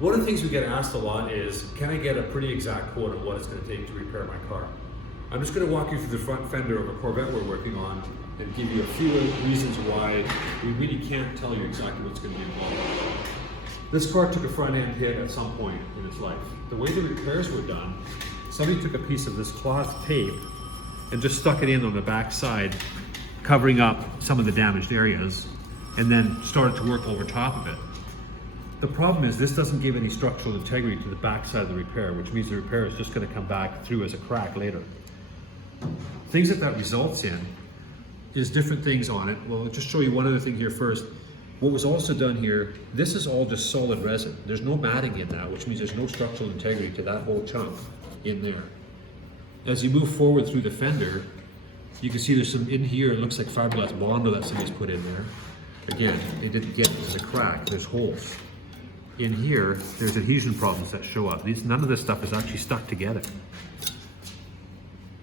One of the things we get asked a lot is, can I get a pretty exact quote of what it's going to take to repair my car? I'm just going to walk you through the front fender of a Corvette we're working on and give you a few reasons why we really can't tell you exactly what's going to be involved. This car took a front end hit at some point in its life. The way the repairs were done, somebody took a piece of this cloth tape and just stuck it in on the back side, covering up some of the damaged areas, and then started to work over top of it. The problem is this doesn't give any structural integrity to the back side of the repair, which means the repair is just going to come back through as a crack later. Things that results in is different things on it. Well, I'll just show you one other thing here first. What was also done here, this is all just solid resin. There's no matting in that, which means there's no structural integrity to that whole chunk in there. As you move forward through the fender, you can see there's some in here, it looks like fiberglass Bondo that somebody's put in there. Again, they didn't get it, there's a crack, there's holes. In here, there's adhesion problems that show up. None of this stuff is actually stuck together.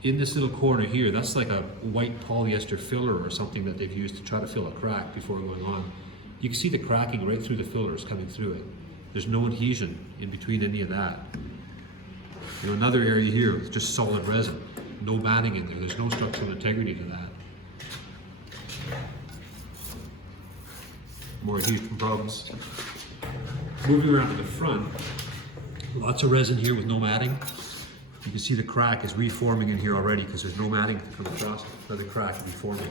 In this little corner here, that's like a white polyester filler or something that they've used to try to fill a crack before going on. You can see the cracking right through the fillers coming through it. There's no adhesion in between any of that. You know, another area here with just solid resin, no matting in there. There's no structural integrity to that. More adhesion problems. Moving around to the front, lots of resin here with no matting. You can see the crack is reforming in here already because there's no matting to come across for the crack reforming.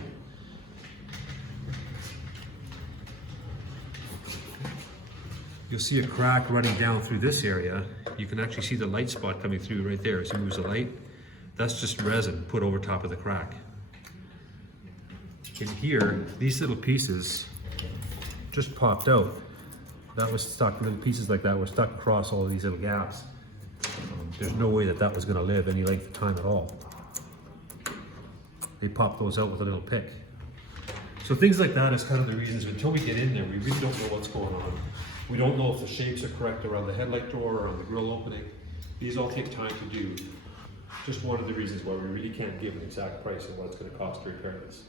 You'll see a crack running down through this area. You can actually see the light spot coming through right there as he moves the light. That's just resin put over top of the crack. In here, these little pieces just popped out. That was stuck, little pieces like that were stuck across all of these little gaps. There's no way that that was going to live any length of time at all. They popped those out with a little pick. So things like that is kind of the reasons until we get in there, we really don't know what's going on. We don't know if the shapes are correct around the headlight door or on the grille opening. These all take time to do. Just one of the reasons why we really can't give an exact price of what it's going to cost to repair this.